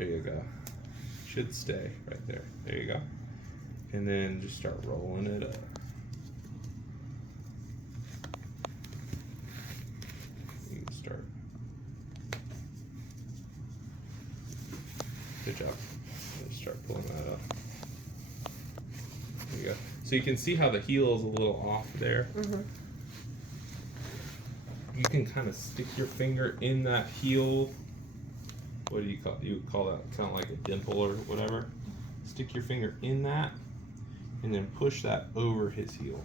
There you go. Should stay right there. There you go. And then just start rolling it up. You can start. Good job. Just start pulling that up. There you go. So you can see how the heel is a little off there. Mm-hmm. You can kind of stick your finger in that heel. What do you call? You call that kind of like a dimple or whatever. Stick your finger in that, and then push that over his heel.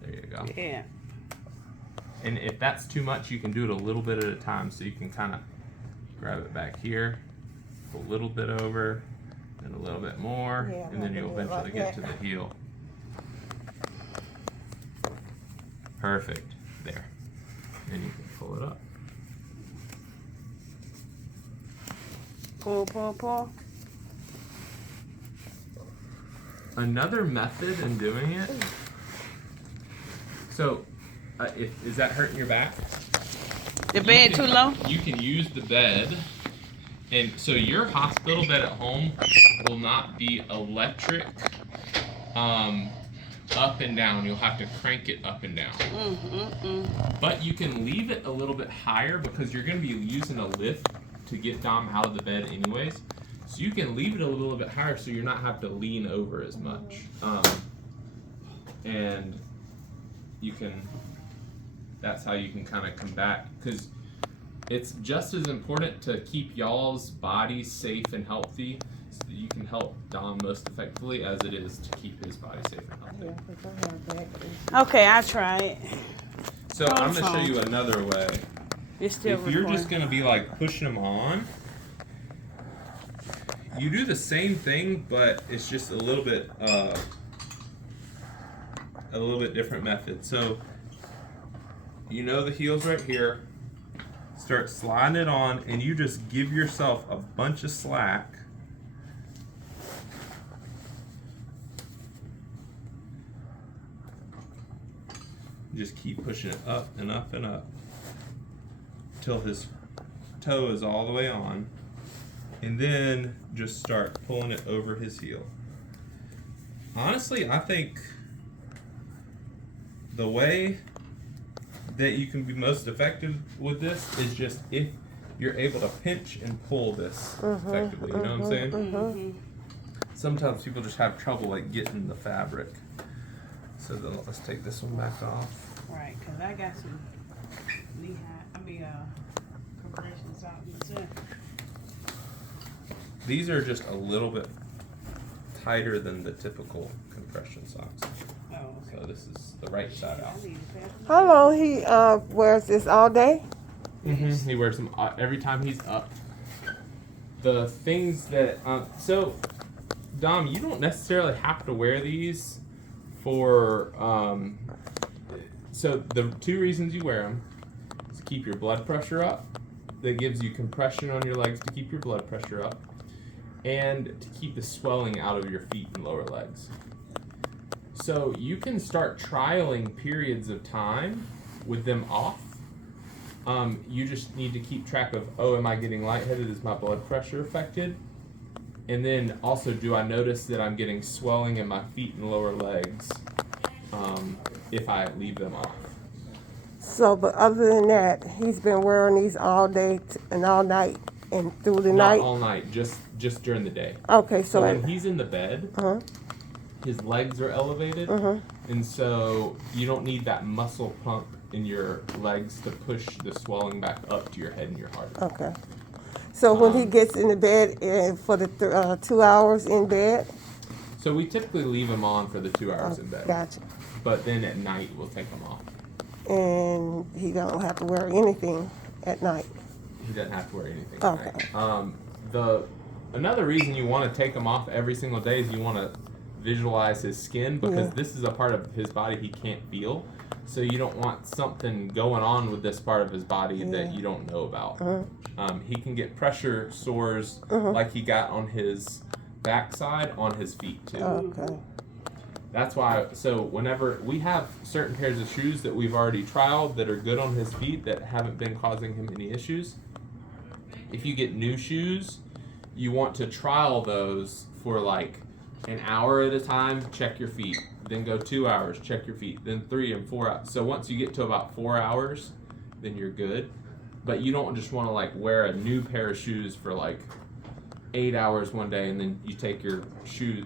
There you go. Yeah. And if that's too much, you can do it a little bit at a time. So you can kind of grab it back here, a little bit over, and a little bit more, Yeah, and then you'll like eventually get to the heel. Perfect. There. And you can pull it up. Pull, pull, pull. Another method in doing it. So, is that hurting your back? The bed too low? You can use the bed. And so your hospital bed at home will not be electric up and down. You'll have to crank it up and down. But you can leave it a little bit higher because you're going to be using a lift to get Dom out of the bed anyways. So you can leave it a little bit higher so you're not have to lean over as much. And you can, that's how you can kind of combat, because it's just as important to keep y'all's bodies safe and healthy so that you can help Dom most effectively as it is to keep his body safe and healthy. Okay, I'll try it. So I'm going to show you another way. It's still If you're just going to be like pushing them on, you do the same thing, but it's just a little bit different method. So you know the heel's right here. Start sliding it on, and you just give yourself a bunch of slack. Just keep pushing it up and up and up till his toe is all the way on, and then just start pulling it over his heel. Honestly, I think the way that you can be most effective with this is just if you're able to pinch and pull this effectively. You know what I'm saying? Sometimes people just have trouble like getting the fabric. So then let's take this one back off. Right, because I got some compression socks too. These are just a little bit tighter than the typical compression socks. Oh, okay. So this is the right side out. How long he wears this all day? He wears them every time he's up. The things that so Dom, you don't necessarily have to wear these for so the two reasons you wear them is to keep your blood pressure up. That gives you compression on your legs to keep your blood pressure up, and to keep the swelling out of your feet and lower legs. So you can start trialing periods of time with them off. You just need to keep track of, am I getting lightheaded? Is my blood pressure affected? And then also, do I notice that I'm getting swelling in my feet and lower legs if I leave them off? So, but other than that, he's been wearing these all day and all night and through the night? Not all night, just during the day. Okay, So so when he's in the bed, his legs are elevated, and so you don't need that muscle pump in your legs to push the swelling back up to your head and your heart. okay. So when he gets in the bed for the 2 hours in bed? So we typically leave him on for the 2 hours in bed. Gotcha. But then at night we'll take him off. And he don't have to wear anything at night? He doesn't have to wear anything. Okay. Right? Another reason you want to take him off every single day is you want to visualize his skin, because this is a part of his body he can't feel. So you don't want something going on with this part of his body that you don't know about. He can get pressure sores like he got on his backside on his feet too. Okay. That's why, so whenever we have certain pairs of shoes that we've already trialed that are good on his feet that haven't been causing him any issues. If you get new shoes, you want to trial those for like an hour at a time, check your feet. Then go 2 hours, check your feet. Then 3 and 4 hours. So once you get to about 4 hours, then you're good. But you don't just want to like wear a new pair of shoes for like 8 hours one day, and then you take your shoes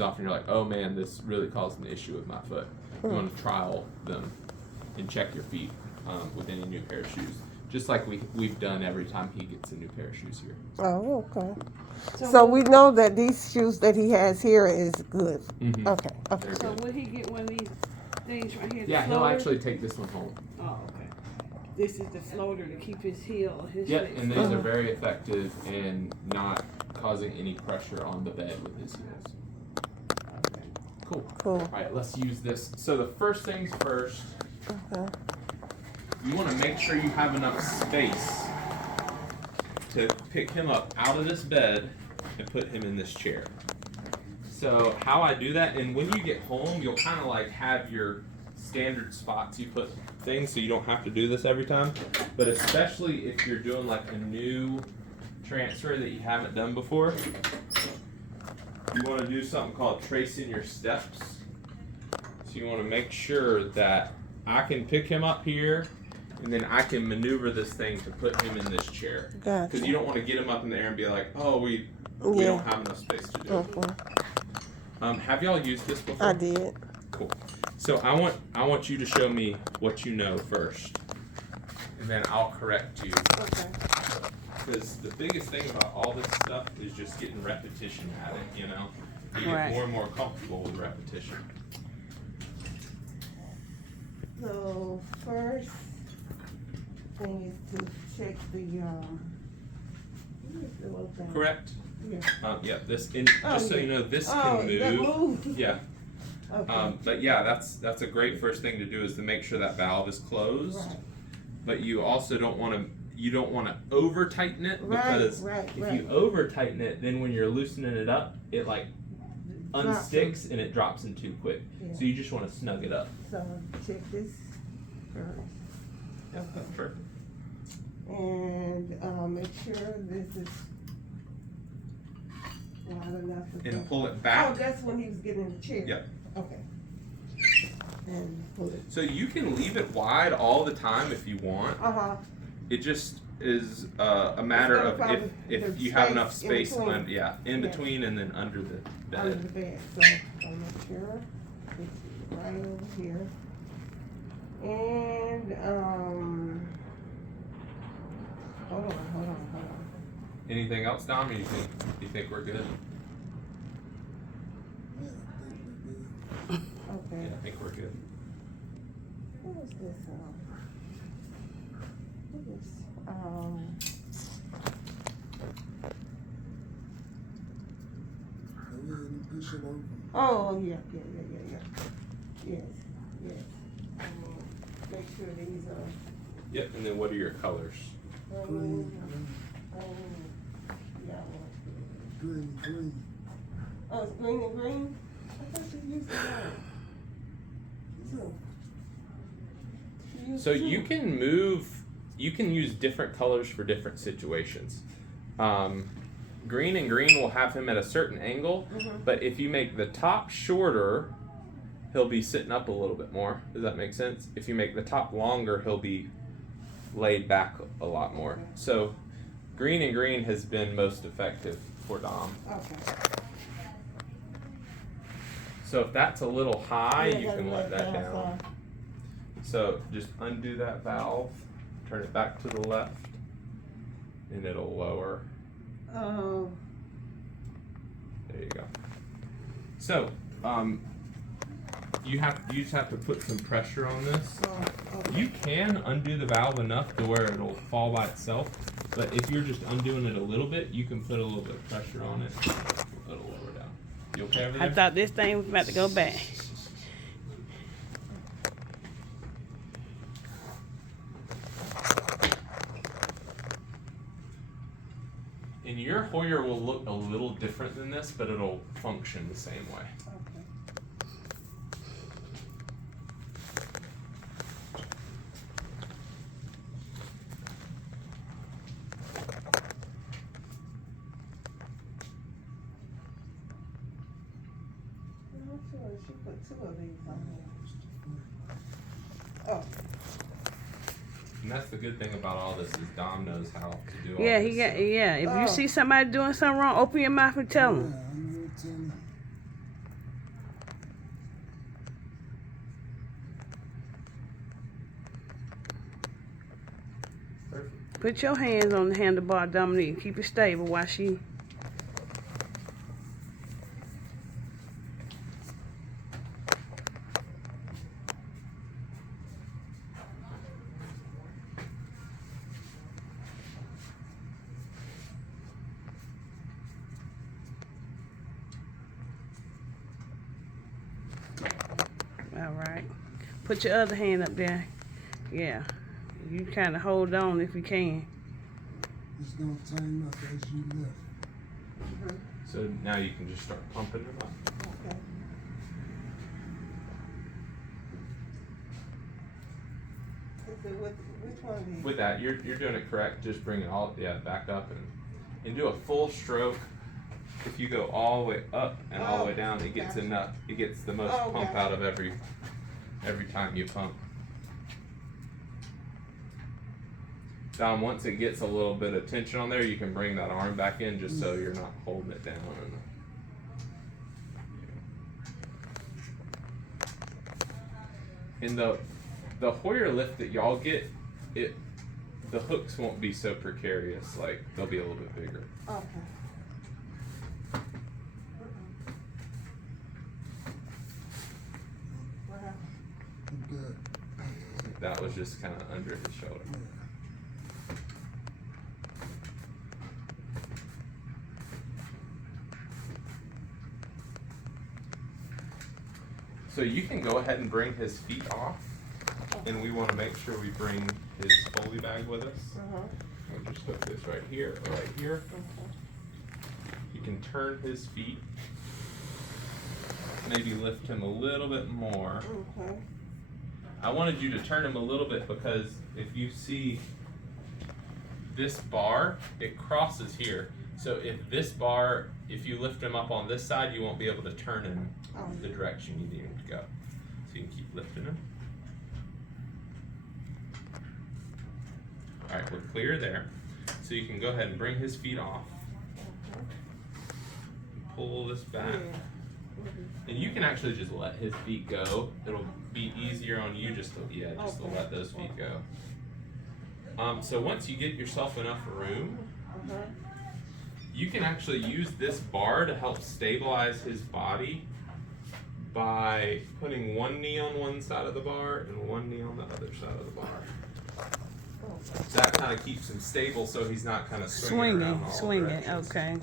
off, and you're like, oh man, this really caused an issue with my foot. You want to trial them and check your feet with any new pair of shoes, just like we've done every time he gets a new pair of shoes here. Oh, okay. So we know that these shoes that he has here is good. Mm-hmm. Okay. They're So good. will he get one of these things right here? the Yeah, he'll floater? actually take this one home. Oh, okay. This is the floater to keep his heel, his Yep, legs. and these are very effective in not causing any pressure on the bed with his heels. Okay. Cool. Cool. All right, let's use this. So the first things first, Okay. you want to make sure you have enough space to pick him up out of this bed and put him in this chair. So how I do that, and when you get home, you'll kind of like have your standard spots you put things, so you don't have to do this every time. But especially if you're doing like a new transfer that you haven't done before, you want to do something called tracing your steps. So you want to make sure that I can pick him up here, and then I can maneuver this thing to put him in this chair. Gotcha. Because you don't want to get him up in the air and be like, oh, we Yeah. don't have enough space to do it. Okay. Have y'all used this before? I did. Cool. So I want you to show me what you know first, and then I'll correct you. Okay. Because the biggest thing about all this stuff is just getting repetition at it. You know, you get Right. more and more comfortable with repetition. So first thing is to check the what is the little thing? Correct. Yeah. Yeah. This, and Oh, just so yeah. you know, this Oh, can that move. moved. Yeah. Okay. But yeah, that's a great first thing to do, is to make sure that valve is closed. Right. But you also don't want to over tighten it, Right, because right, if right. you over tighten it, then when you're loosening it up, it like Drops unsticks and it drops in too quick. Yeah. So you just want to snug it up. So check this first. Okay. Perfect. And make sure this is wide enough. And pull it Oh, back. that's when he was getting in the chair. Yep. Okay. And pull it. So you can leave it wide all the time if you want. Uh-huh. It just is a matter It's of gonna if probably- the you have space enough in space, between. in Yeah. between and then under the Under bed. the bed. So I'll make sure it's right over here. And hold on. Anything else, Dom? Or you think we're good? Okay. Yeah, I think we're good. What is this? What is oh yeah. Yes. Make sure these are Yep. And then what are your colors? green. Yeah. Green. Oh, it's green and green? I thought you used two. So you can use different colors for different situations. Green and green will have him at a certain angle, but if you make the top shorter, he'll be sitting up a little bit more. Does that make sense? If you make the top longer, he'll be laid back a lot more. So green and green has been most effective for Dom. Okay. So if that's a little high, Yeah, you can let that down. So just undo that valve, turn it back to the left, and it'll lower. Oh, There you go. So, you just have to put some pressure on this. okay. You can undo the valve enough to where it'll fall by itself, but if you're just undoing it a little bit, you can put a little bit of pressure on it. It'll lower down. You okay over there? I thought this thing was about to go back. And your Hoyer will look a little different than this, but it'll function the same way. Okay. I'm sure she put two of these on there. Oh, And that's the good thing about all this is Dom knows how to do all Yeah, this. he got. so- Yeah, if Oh. you see somebody doing something wrong, open your mouth and tell Yeah, them. I know what you're telling. Perfect. Put your hands on the handlebar, Dominique. Keep it stable while she. All right. Put your other hand up there. Yeah. You kind of hold on if you can. It's gonna tighten up as you lift. So now you can just start pumping him up. okay. Is it which one of these? With that, you're doing it correct. Just bring it all back up and do a full stroke. If you go all the way up and all the way down, it gets Gotcha. enough. It gets the most Oh, pump gotcha. out of every time you pump. Dom, once it gets a little bit of tension on there, you can bring that arm back in just so you're not holding it down. In the Hoyer lift that y'all get, the hooks won't be so precarious. Like they'll be a little bit bigger. Okay. What happened? I'm good. That was just kind of under his shoulder. Yeah. So you can go ahead and bring his feet off, and we want to make sure we bring his Foley bag with us. Uh-huh. I'll just hook this right here or right here. You can turn his feet. Maybe lift him a little bit more. Okay. I wanted you to turn him a little bit because if you see this bar, it crosses here. So if you lift him up on this side, you won't be able to turn him Oh. the direction you need him to go. So you can keep lifting him. Alright, we're clear there. So you can go ahead and bring his feet off. Pull this back. And you can actually just let his feet go. It'll be easier on you just to Okay. let those feet go. So once you get yourself enough room, Uh-huh. you can actually use this bar to help stabilize his body by putting one knee on one side of the bar and one knee on the other side of the bar. That kind of keeps him stable so he's not kind of swinging around all Swinging. directions. Okay.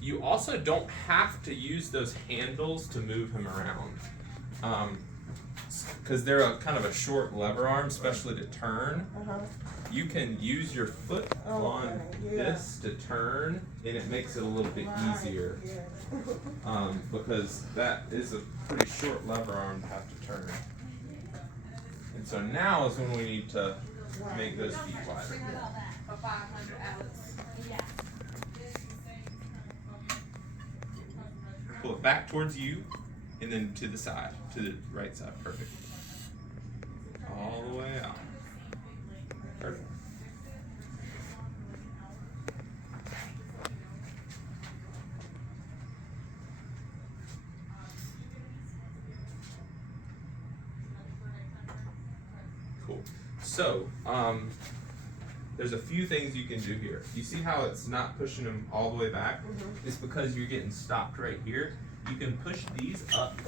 You also don't have to use those handles to move him around. Because they're a kind of a short lever arm, especially to turn. Uh-huh. You can use your foot on Okay, yeah. this to turn, and it makes it a little bit easier. Yes. Because that is a pretty short lever arm to have to turn. And so now is when we need to make those feet wider. For 500, Alex. Pull it back towards you, and then to the side, to the right side. Perfect. All the way out. Perfect. Cool. So, there's a few things you can do here. You see how it's not pushing them all the way back? It's because you're getting stopped right here. You can push these up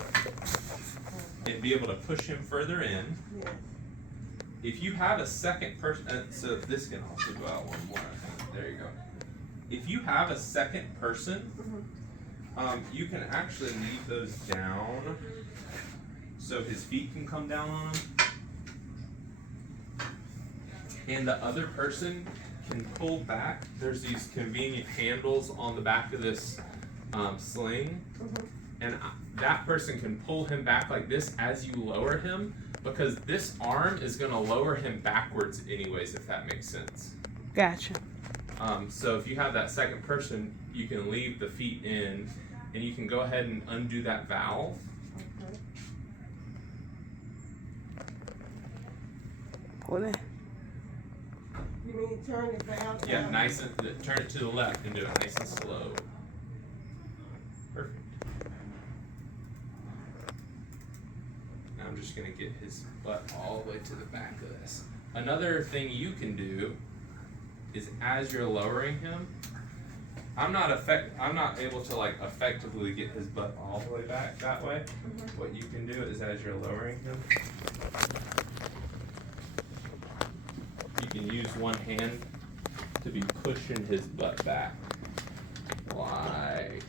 and be able to push him further in. Yes. If you have a second person, so this can also go out one more. There you go. If you have a second person, you can actually leave those down so his feet can come down on them. And the other person can pull back. There's these convenient handles on the back of this sling. And that person can pull him back like this as you lower him, because this arm is going to lower him backwards anyways, if that makes sense. Gotcha. So if you have that second person, you can leave the feet in and you can go ahead and undo that valve. Okay. What is? You mean turn the valve down? Yeah, nice and turn it to the left and do it nice and slow. Perfect. Now I'm just gonna get his butt all the way to the back of this. Another thing you can do is as you're lowering him, I'm not able to like effectively get his butt all the way back that way. What you can do is as you're lowering him, you can use one hand to be pushing his butt back. Like,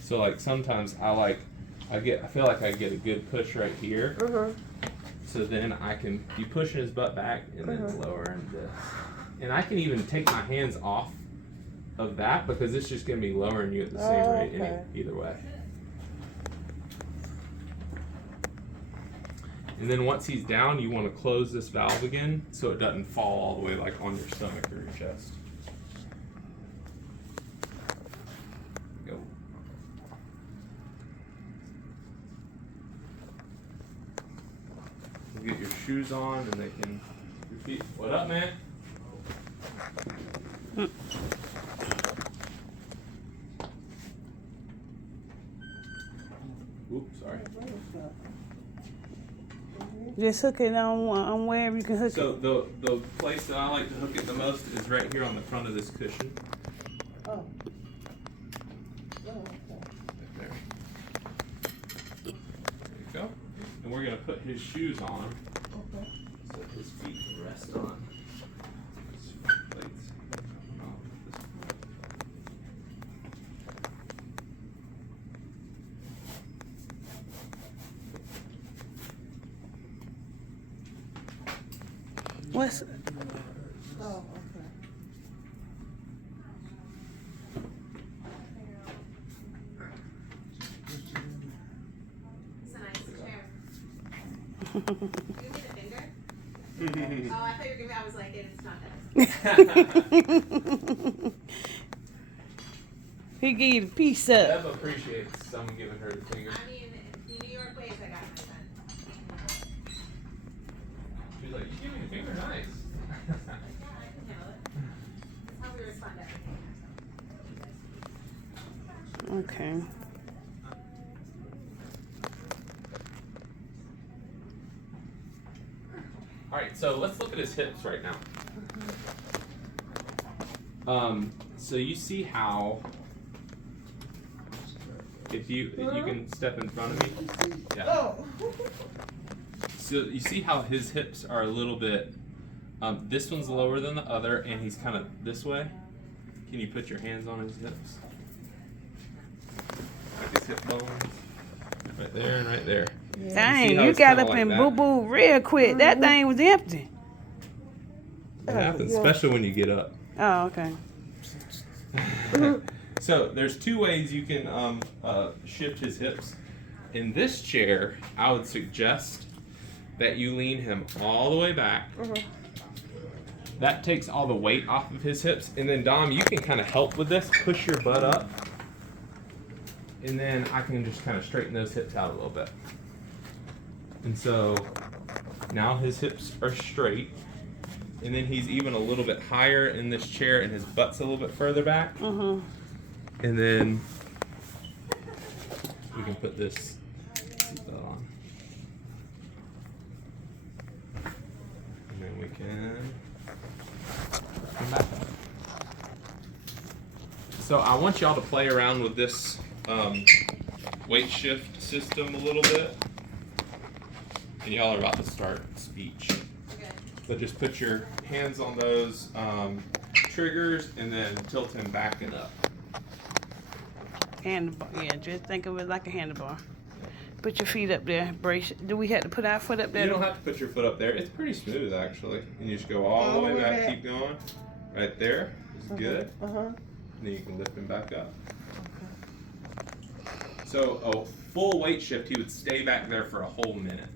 so like sometimes I feel like I get a good push right here. So then I can be pushing his butt back and then lowering this. And I can even take my hands off of that because it's just gonna be lowering you at the same rate either way. And then once he's down, you want to close this valve again so it doesn't fall all the way like on your stomach or your chest. Go. You get your shoes on and they can your feet. What up, man? Oops, sorry. Just hook it on wherever you can hook So it. the place that I like to hook it the most is right here on the front of this cushion. Oh. Right there. There you go. And we're gonna put his shoes on him so his feet can rest on his plates. What's Oh, okay. It's a nice chair. Give me the finger. Oh, I thought you were giving me. I was like, it's not that. he give you the piece up? Deb appreciates someone giving her the finger. I mean, the New York ways, I got my son. She's like, you give me the finger, nice. Yeah, I can handle it. That's how we respond to everything. Okay. All right, so let's look at his hips right now. So you see how if you can step in front of me, yeah. Oh. So you see how his hips are a little bit. This one's lower than the other, and he's kind of this way. Can you put your hands on his hips? Like his hip bones, right there and right there. Dang, how you it's got kinda up like and that? boo boo real quick. That thing was empty. It happens, especially when you get up. Oh, okay. So there's two ways you can shift his hips. In this chair, I would suggest that you lean him all the way back. That takes all the weight off of his hips. And then Dom, you can kind of help with this. Push your butt up. And then I can just kind of straighten those hips out a little bit. And so now his hips are straight. And then he's even a little bit higher in this chair and his butt's a little bit further back. And then we can put this seatbelt on. And then we can come back up. So I want y'all to play around with this weight shift system a little bit. And y'all are about to start speech. Okay. So just put your hands on those triggers and then tilt him back and up. Handlebar. Yeah, just think of it like a handlebar. Put your feet up there. Brace. Do we have to put our foot up there? You don't have to put your foot up there. It's pretty smooth actually. And you just go all the way back, keep going. Right there is good. And then you can lift him back up. So a full weight shift, he would stay back there for a whole minute.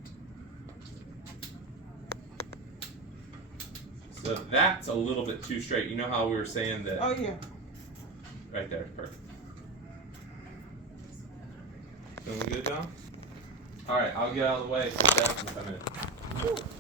So that's a little bit too straight. You know how we were saying that Oh yeah. Right there, perfect. Feeling good, John? Alright, I'll get out of the way so Dad can come in.